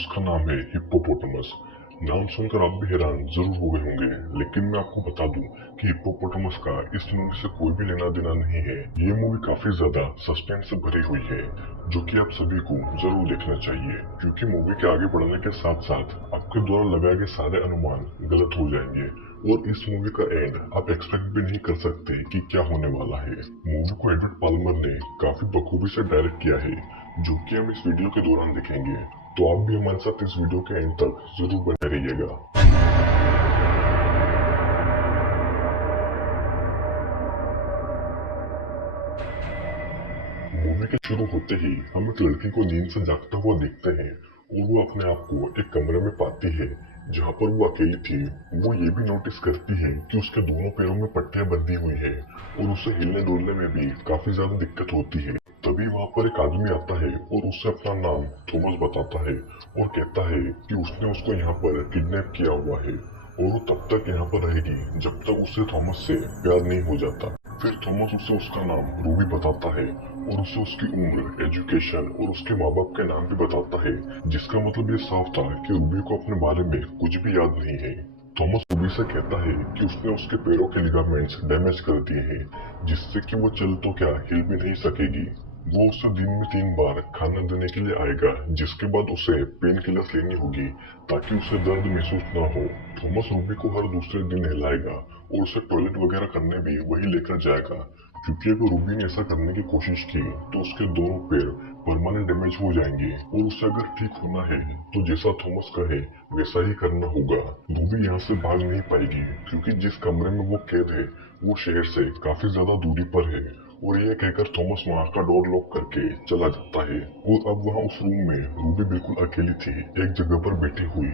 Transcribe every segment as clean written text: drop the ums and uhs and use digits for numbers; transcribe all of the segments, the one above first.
उसका नाम है हिप्पोपोटामस। नाम सुनकर आप भी हैरान जरूर हो गए होंगे, लेकिन मैं आपको बता दूं कि हिप्पोपोटामस का इस मूवी से कोई भी लेना देना नहीं है। ये मूवी काफी ज्यादा सस्पेंस से भरी हुई है, जो कि आप सभी को जरूर देखना चाहिए, क्योंकि मूवी के आगे बढ़ने के साथ साथ आपके द्वारा लगाए गए सारे अनुमान गलत हो जाएंगे और इस मूवी का एंड आप एक्सपेक्ट भी नहीं कर सकते कि क्या होने वाला है। मूवी को एडवर्ड पाल्मर ने काफी बखूबी से डायरेक्ट किया है, जो कि हम इस वीडियो के दौरान देखेंगे। तो आप भी हमारे साथ इस वीडियो के एंड तक जरूर बने रहिएगा। मूवी के शुरू होते ही हम एक लड़की को नींद से जागता हुआ देखते हैं और वो अपने आप को एक कमरे में पाती है जहाँ पर वो अकेली थी। वो ये भी नोटिस करती है कि उसके दोनों पैरों में पट्टियां बंधी हुई है और उसे हिलने डुलने में भी काफी ज्यादा दिक्कत होती है। तभी वहाँ पर एक आदमी आता है और उससे अपना नाम थॉमस बताता है और कहता है कि उसने उसको यहाँ पर किडनैप किया हुआ है और वो तब तक यहाँ पर रहेगी जब तक उससे थॉमस से प्यार नहीं हो जाता। फिर थॉमस उसे उसका नाम रूबी बताता है और उसे उसकी उम्र, एजुकेशन और उसके माँ बाप के नाम भी बताता है, जिसका मतलब ये साफ था कि रूबी को अपने बारे में कुछ भी याद नहीं है। थॉमस रूबी से कहता है कि उसने उसके पैरों के लिगामेंट्स डैमेज कर दिए हैं, जिससे कि वो चल तो क्या हिल भी नहीं सकेगी। वो उसे दिन में 3 बार खाना देने के लिए आएगा, जिसके बाद उसे पेन किलर्स लेनी होगी ताकि उसे दर्द महसूस ना हो। थॉमस रूबी को हर दूसरे दिन नहलाएगा और उसे टॉयलेट वगैरह करने भी वही लेकर जाएगा, क्योंकि अगर रूबी ने ऐसा करने की कोशिश की तो उसके दोनों पैर परमानेंट डैमेज हो जाएंगे और उसे अगर ठीक होना है तो जैसा थॉमस कहे वैसा ही करना होगा। रूबी यहाँ से भाग नहीं पाएगी, क्योंकि जिस कमरे में वो कैद है वो शहर से काफी ज्यादा दूरी पर है। और ये कहकर थॉमस वहाँ का डोर लॉक करके चला जाता है और अब वहाँ उस रूम में रूबी बिल्कुल अकेली थी, एक जगह पर बैठी हुई।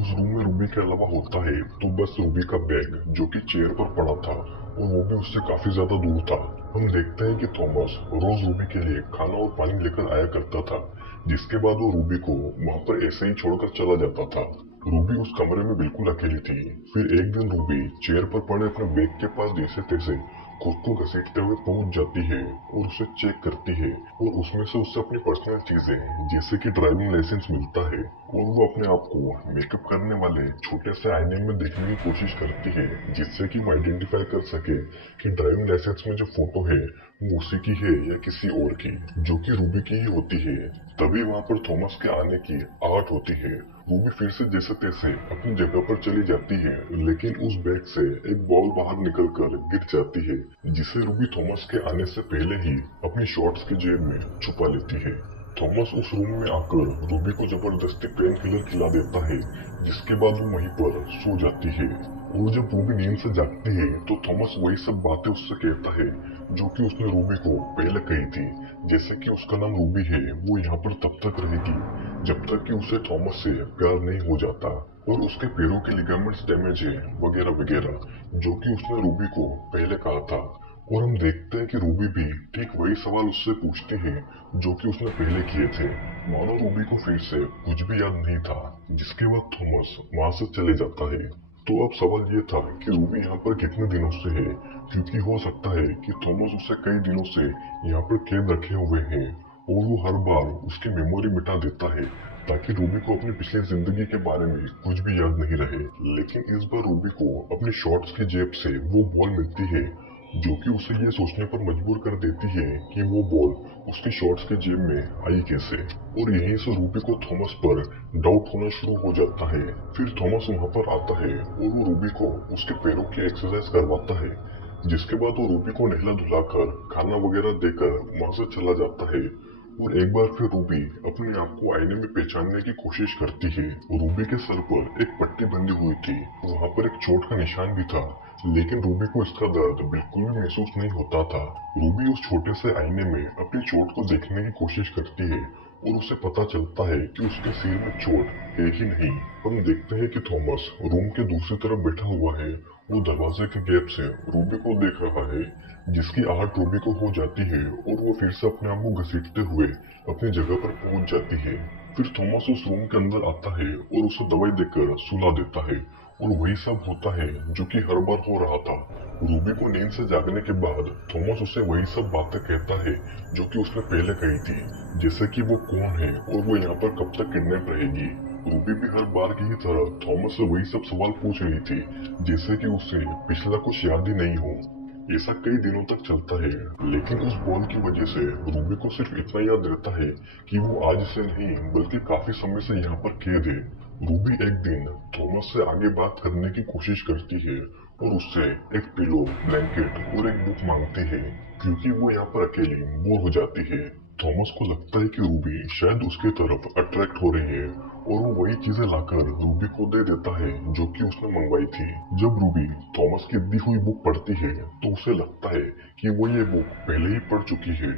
उस रूम में रूबी के अलावा होता है तो बस रूबी का बैग, जो कि चेयर पर पड़ा था और वो भी उससे काफी ज्यादा दूर था। हम देखते हैं कि थॉमस रोज रूबी के लिए खाना और पानी लेकर आया करता था, जिसके बाद वो रूबी को वहाँ पर ऐसे ही छोड़कर चला जाता था। रूबी उस कमरे में बिल्कुल अकेली थी। फिर एक दिन रूबी चेयर पर पड़े अपने बैग के पास जैसे तैसे खुद को घसीटते हुए पहुंच जाती है और उसे चेक करती है और उसमें से उससे अपनी पर्सनल चीजें जैसे कि ड्राइविंग लाइसेंस मिलता है और वो अपने आप को मेकअप करने वाले छोटे से आईने में देखने की कोशिश करती है, जिससे कि वो आइडेंटिफाई कर सके कि ड्राइविंग लाइसेंस में जो फोटो है वो उसी की है या किसी और की, जो कि रूबी की ही होती है। तभी वहाँ पर थॉमस के आने की आहट होती है। रूबी फिर से जैसे तैसे अपनी जगह पर चली जाती है, लेकिन उस बैग से एक बॉल बाहर निकलकर गिर जाती है, जिसे रूबी थॉमस के आने से पहले ही अपनी शॉर्ट्स की जेब में छुपा लेती है। थॉमस उस रूम में आकर रूबी को जबरदस्ती पेन किलर खिला देता है, जिसके बाद वो वहीं पर सो जाती है। और जब रूबी नींद से जागती है तो थॉमस वही सब बातें उससे कहता है जो कि उसने रूबी को पहले कही थी, जैसे कि उसका नाम रूबी है, वो यहाँ पर तब तक रहेगी जब तक कि उसे थॉमस से प्यार नहीं हो जाता, और उसके पैरों के लिगामेंट्स डैमेज है वगैरह वगैरह, जो कि उसने रूबी को पहले कहा था। और हम देखते हैं कि रूबी भी ठीक वही सवाल उससे पूछती है जो कि उसने पहले किए थे। मानो रूबी को फिर से कुछ भी याद नहीं था, जिसके बाद थॉमस वहां से चले जाता है। तो अब सवाल ये था कि रूबी यहाँ पर कितने दिनों से है, क्योंकि हो सकता है कि थॉमस उसे कई दिनों से यहाँ पर कैद रखे हुए हैं और वो हर बार उसकी मेमोरी मिटा देता है ताकि रूबी को अपनी पिछली जिंदगी के बारे में कुछ भी याद नहीं रहे। लेकिन इस बार रूबी को अपनी शॉर्ट्स की जेब से वो बॉल मिलती है, जो कि उसे ये सोचने पर मजबूर कर देती है कि वो बॉल उसकी शॉर्ट्स के जेब में आई कैसे। और यहीं से रूबी को थॉमस पर डाउट होना शुरू हो जाता है। फिर थॉमस वहां पर आता है और वो रूबी को उसके पैरों की एक्सरसाइज करवाता है, जिसके बाद वो रूबी को नहला धुलाकर खाना वगैरह देकर वहां से चला जाता है। और एक बार फिर रूबी अपने आप को आईने में पहचानने की कोशिश करती है। रूबी के सर पर एक पट्टी बंधी हुई थी, वहाँ पर एक चोट का निशान भी था, लेकिन रूबी को इसका दर्द बिल्कुल भी महसूस नहीं होता था। रूबी उस छोटे से आईने में अपनी चोट को देखने की कोशिश करती है और उसे पता चलता है कि उसके सिर में चोट है ही नहीं। हम देखते हैं कि थॉमस रूम के दूसरी तरफ बैठा हुआ है, वो दरवाजे के गैप से रूबी को देख रहा है, जिसकी आहट रूबी को हो जाती है और वो फिर से अपने आप को घसीटते हुए अपनी जगह पर पहुंच जाती है। फिर थॉमस उस रूम के अंदर आता है और उसे दवाई देकर सुला देता है और वही सब होता है जो कि हर बार हो रहा था। रूबी को नींद से जागने के बाद थॉमस उसे वही सब बातें कहता है जो कि उसने पहले कही थी, जैसे कि वो कौन है और वो यहाँ पर कब तक किडनैप रहेगी। रूबी भी हर बार की ही तरह थॉमस से वही सब सवाल पूछ रही थी, जैसे कि उसे पिछला कुछ याद ही नहीं हो। ऐसा कई दिनों तक चलता है, लेकिन उस बॉल की वजह से रूबी को सिर्फ इतना याद रहता है कि वो आज से नहीं बल्कि काफी समय से यहाँ पर कैद है। रूबी एक दिन थॉमस से आगे बात करने की कोशिश करती है और उससे एक पिलो, ब्लैंकेट और एक बुक मांगती है, क्योंकि वो यहाँ पर अकेली बोर हो जाती है। थॉमस को लगता है कि रूबी शायद उसकी तरफ अट्रैक्ट हो रही है और वो वही चीजें लाकर रूबी को दे देता है जो कि उसने मंगवाई थी। जब रूबी थॉमस की दी हुई बुक पढ़ती है तो उसे लगता है कि वो ये बुक पहले ही पढ़ चुकी है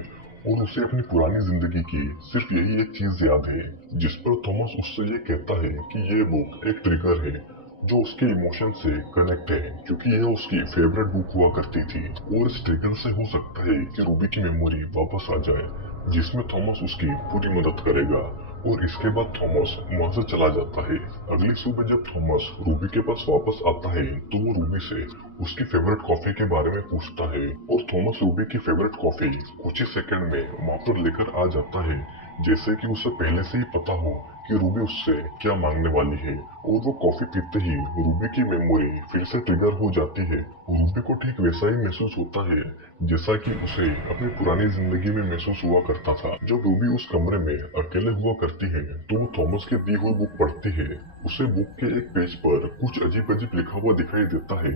और उसे अपनी पुरानी जिंदगी की सिर्फ यही एक चीज याद है, जिस पर थॉमस उससे ये कहता है कि ये बुक एक ट्रिगर है जो उसके इमोशन से कनेक्ट है, क्योंकि यह उसकी फेवरेट बुक हुआ करती थी और इस ट्रिगर से हो सकता है कि रूबी की मेमोरी वापस आ जाए, जिसमें थॉमस उसकी पूरी मदद करेगा। और इसके बाद थॉमस वहां से चला जाता है। अगली सुबह जब थॉमस रूबी के पास वापस आता है तो वो रूबी से उसकी फेवरेट कॉफी के बारे में पूछता है और थॉमस रूबी की फेवरेट कॉफी कुछ ही सेकंड में वहां पर लेकर आ जाता है, जैसे कि उसे पहले से ही पता हो कि रूबी उससे क्या मांगने वाली है। और वो कॉफी पीते ही रूबी की मेमोरी फिर से ट्रिगर हो जाती है। रूबी को ठीक वैसा ही महसूस होता है जैसा कि उसे अपनी पुरानी जिंदगी में महसूस हुआ करता था। जब रूबी उस कमरे में अकेले हुआ करती है तो वो थॉमस की दी हुई बुक पढ़ती है। उसे बुक के एक पेज पर कुछ अजीब अजीब लिखा हुआ दिखाई देता है,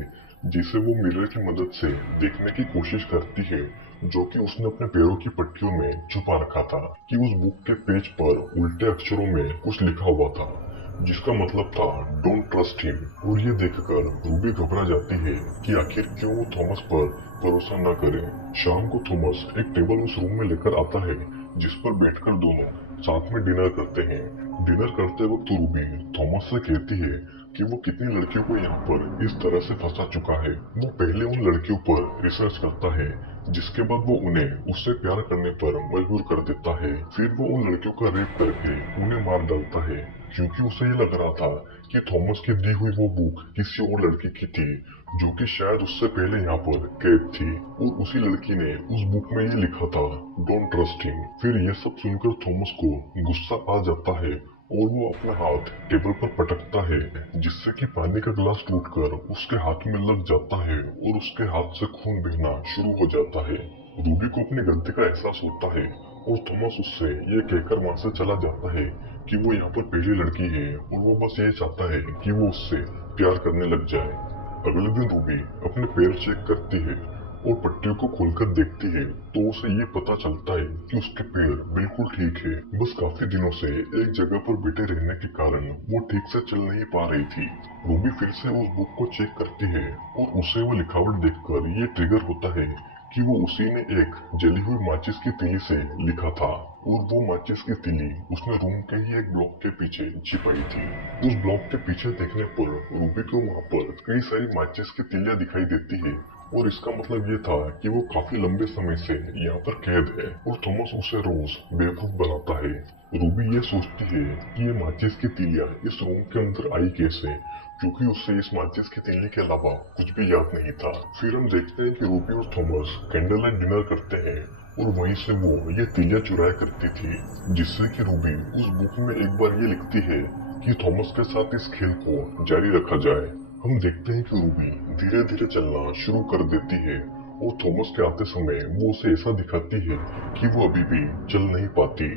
जिसे वो मिरर की मदद से देखने की कोशिश करती है, जो कि उसने अपने पैरों की पट्टियों में छुपा रखा था। कि उस बुक के पेज पर उल्टे अक्षरों में कुछ लिखा हुआ था, जिसका मतलब था डोंट ट्रस्ट हिम। और ये देखकर रूबी घबरा जाती है कि आखिर क्यों वो थॉमस पर भरोसा न करे। शाम को थॉमस एक टेबल उस रूम में लेकर आता है, जिस पर बैठकर दोनों साथ में डिनर करते हैं। डिनर करते वक्त रूबी थॉमस से कहती है कि वो कितनी लड़कियों को यहाँ पर इस तरह से फंसा चुका है। वो पहले उन लड़कियों पर रिसर्च करता है, जिसके बाद वो उन्हें उससे प्यार करने पर मजबूर कर देता है। फिर वो उन लड़कियों का रेप करके उन्हें मार डालता है, क्योंकि उसे ये लग रहा था कि थॉमस की दी हुई वो बुक किसी और लड़की की थी, जो कि शायद उससे पहले यहाँ पर कैद थी। और उसी लड़की ने उस बुक में ये लिखा था डोंट ट्रस्ट हिम। फिर ये सब सुनकर थॉमस को गुस्सा आ जाता है और वो अपना हाथ टेबल पर पटकता है, जिससे कि पानी का गिलास टूटकर उसके हाथ में लग जाता है और उसके हाथ से खून बहना शुरू हो जाता है। रूबी को अपनी गलती का एहसास होता है और थॉमस उससे ये कहकर वहां से चला जाता है कि वो यहाँ पर पहली लड़की है और वो बस ये चाहता है कि वो उससे प्यार करने लग जाए। अगले दिन रूबी अपने पैर चेक करती है और पट्टियों को खोलकर देखती है तो उसे ये पता चलता है कि उसके पैर बिल्कुल ठीक है। बस काफी दिनों से एक जगह पर बैठे रहने के कारण वो ठीक से चल नहीं पा रही थी। रूबी फिर से उस बुक को चेक करती है और उसे वो लिखावट देखकर ये ट्रिगर होता है कि वो उसी ने एक जली हुई माचिस की तीली से लिखा था और वो माचिस की तीली उसने रूम के ही एक ब्लॉक के पीछे छिपाई थी। उस ब्लॉक के पीछे देखने पर रूबी को वहाँ पर कई सारी माचिस की तीलियां दिखाई देती है और इसका मतलब ये था कि वो काफी लंबे समय से यहाँ पर कैद है और थॉमस उसे रोज बेवकूफ बनाता है। रूबी ये सोचती है कि ये माचिस की तीलियां इस रूम के अंदर आई कैसे, क्योंकि उसे इस माचिस की तीली के अलावा कुछ भी याद नहीं था। फिर हम देखते हैं कि रूबी और थॉमस कैंडल लाइट डिनर करते हैं और वहीं से वो ये तीलियां चुराया करती थी, जिससे कि रूबी उस बुक में एक बार ये लिखती है कि थॉमस के साथ इस खेल को जारी रखा जाए। हम देखते हैं कि रूबी धीरे धीरे चलना शुरू कर देती है और थॉमस के आते समय वो उसे ऐसा दिखाती है कि वो अभी भी चल नहीं पाती।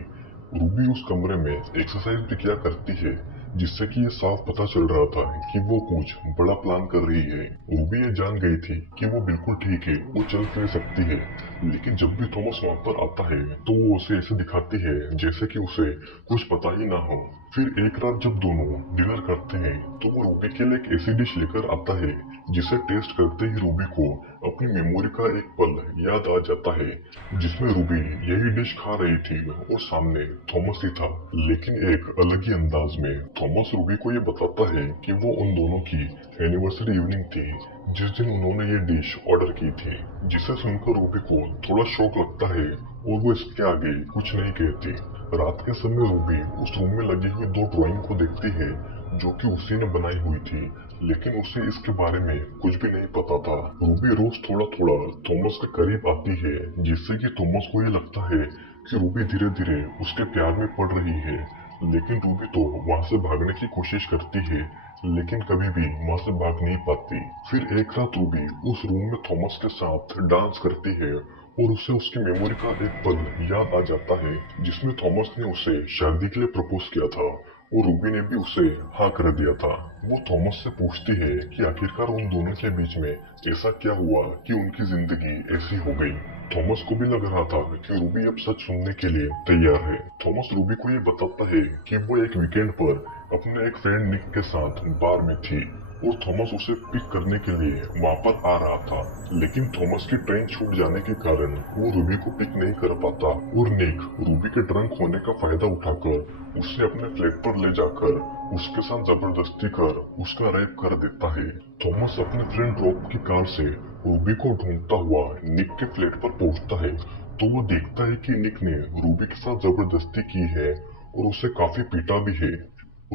रूबी उस कमरे में एक्सरसाइज भी किया करती है, जिससे कि ये साफ पता चल रहा था कि वो कुछ बड़ा प्लान कर रही है। रूबी ये जान गई थी कि वो बिल्कुल ठीक है, वो चल फिर सकती है, लेकिन जब भी थॉमस वहाँ पर आता है तो वो उसे ऐसे दिखाती है जैसे कि उसे कुछ पता ही ना हो। फिर एक रात जब दोनों डिनर करते हैं तो वो रूबी के लिए एक ऐसी डिश लेकर आता है जिसे टेस्ट करते ही रूबी को अपनी मेमोरी का एक पल याद आ जाता है, जिसमें रूबी यही डिश खा रही थी और सामने थॉमस ही था, लेकिन एक अलग ही अंदाज में। थॉमस रूबी को ये बताता है कि वो उन दोनों की एनिवर्सरी इवनिंग थी, जिस दिन उन्होंने ये डिश ऑर्डर की थी, जिसे सुनकर रूबी को थोड़ा शौक लगता है और वो इसके आगे कुछ नहीं कहती। रात के समय रूबी उस रूम में लगी हुई दो ड्राइंग को देखती है जो कि उसी ने बनाई हुई थी, लेकिन उसे इसके बारे में कुछ भी नहीं पता था। रूबी रोज थोड़ा थोड़ा थॉमस के करीब आती है, जिससे कि थॉमस को ये लगता है कि रूबी धीरे धीरे उसके प्यार में पड़ रही है। लेकिन रूबी तो वहां से भागने की कोशिश करती है, लेकिन कभी भी वहां से भाग नहीं पाती। फिर एक रात रूबी उस रूम में थॉमस के साथ डांस करती है और उसे उसकी मेमोरी का एक पल याद आ जाता है जिसमें थॉमस ने उसे शादी के लिए प्रपोज किया था और रूबी ने भी उसे हाँ कर दिया था। वो थॉमस से पूछती है कि आखिरकार उन दोनों के बीच में ऐसा क्या हुआ कि उनकी जिंदगी ऐसी हो गई। थॉमस को भी लग रहा था कि रूबी अब सच सुनने के लिए तैयार है। थॉमस रूबी को ये बताता है कि वो एक वीकेंड पर अपने एक फ्रेंड निक के साथ बार में थी और थॉमस उसे पिक करने के लिए वहां पर आ रहा था, लेकिन थॉमस की ट्रेन छूट जाने के कारण वो रूबी को पिक नहीं कर पाता और निक रूबी के ड्रंक होने का फायदा उठाकर उसे अपने फ्लैट पर ले जाकर उसके साथ जबरदस्ती कर उसका रेप कर देता है। थॉमस अपने फ्रेंड रॉब की कार से रूबी को ढूंढता हुआ निक के फ्लैट पर पहुंचता है तो वो देखता है कि निक ने रूबी के साथ जबरदस्ती की है और उसे काफी पीटा भी है।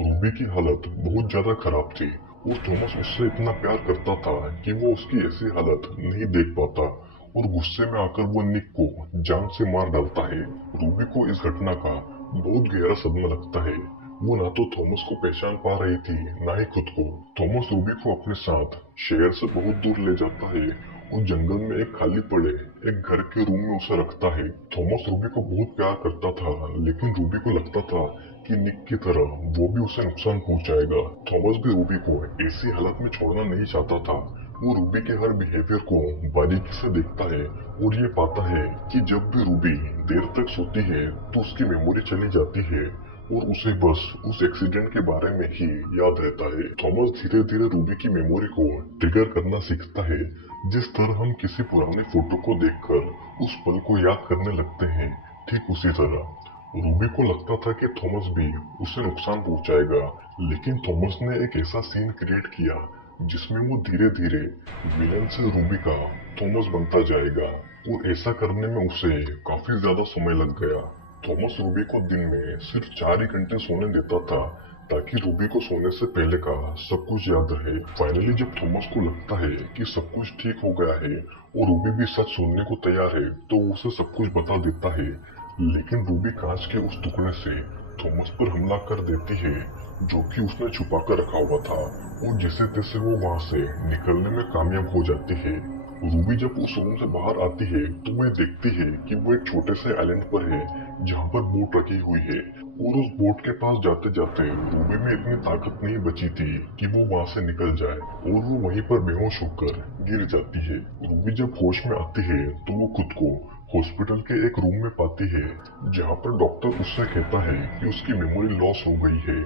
रूबी की हालत बहुत ज्यादा खराब थी और थॉमस उससे इतना प्यार करता था कि वो उसकी ऐसी हालत नहीं देख पाता और गुस्से में आकर वो निक को जान से मार डालता है। रूबी को इस घटना का बहुत गहरा सदमा लगता है। वो ना तो थॉमस को पहचान पा रही थी, ना ही खुद को। थॉमस रूबी को अपने साथ शहर से बहुत दूर ले जाता है और जंगल में एक खाली पड़े एक घर के रूम में उसे रखता है। थॉमस रूबी को बहुत प्यार करता था, लेकिन रूबी को लगता था कि निक की तरह वो भी उसे नुकसान पहुंचाएगा। थॉमस भी रूबी को ऐसी हालत में छोड़ना नहीं चाहता था। वो रूबी के हर बिहेवियर को बारीकी से देखता है और ये पाता है कि जब भी रूबी देर तक सोती है तो उसकी मेमोरी चली जाती है और उसे बस उस एक्सीडेंट के बारे में ही याद रहता है। थॉमस धीरे धीरे रूबी की मेमोरी को ट्रिगर करना सीखता है। जिस तरह हम किसी पुराने फोटो को देखकर उस पल को याद करने लगते हैं, ठीक उसी तरह रूबी को लगता था कि थॉमस भी उसे नुकसान पहुंचाएगा, लेकिन थॉमस ने एक ऐसा सीन क्रिएट किया जिसमें वो धीरे धीरे विलन से रूबी का थॉमस बनता जाएगा और ऐसा करने में उसे काफी ज्यादा समय लग गया। थॉमस रूबी को दिन में सिर्फ 4 ही घंटे सोने देता था ताकि रूबी को सोने से पहले का सब कुछ याद रहे। फाइनली जब थॉमस को लगता है कि सब कुछ ठीक हो गया है और रूबी भी सच सुनने को तैयार है तो वो उसे सब कुछ बता देता है, लेकिन रूबी कांच के उस टुकड़े से थॉमस पर हमला कर देती है जो कि उसने छुपा कर रखा हुआ था और जैसे तैसे वो वहां से निकलने में कामयाब हो जाती है। रूबी जब उस रूम से बाहर आती है तो वह देखती है कि वो एक छोटे से आइलैंड पर है जहाँ पर बोट रखी हुई है और उस बोट के पास जाते जाते रूबी में इतनी ताकत नहीं बची थी कि वो वहां से निकल जाए और वो वहीं पर बेहोश होकर गिर जाती है। रूबी जब होश में आती है तो वो खुद को हॉस्पिटल के एक रूम में पाती है जहाँ पर डॉक्टर उससे कहता है कि उसकी मेमोरी लॉस हो गई है,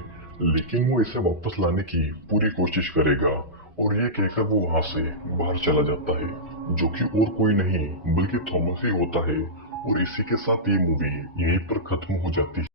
लेकिन वो इसे वापस लाने की पूरी कोशिश करेगा और ये कहकर वो वहां से बाहर चला जाता है, जो कि और कोई नहीं बल्कि थॉमस ही होता है। और इसी के साथ ये मूवी यहीं पर खत्म हो जाती है।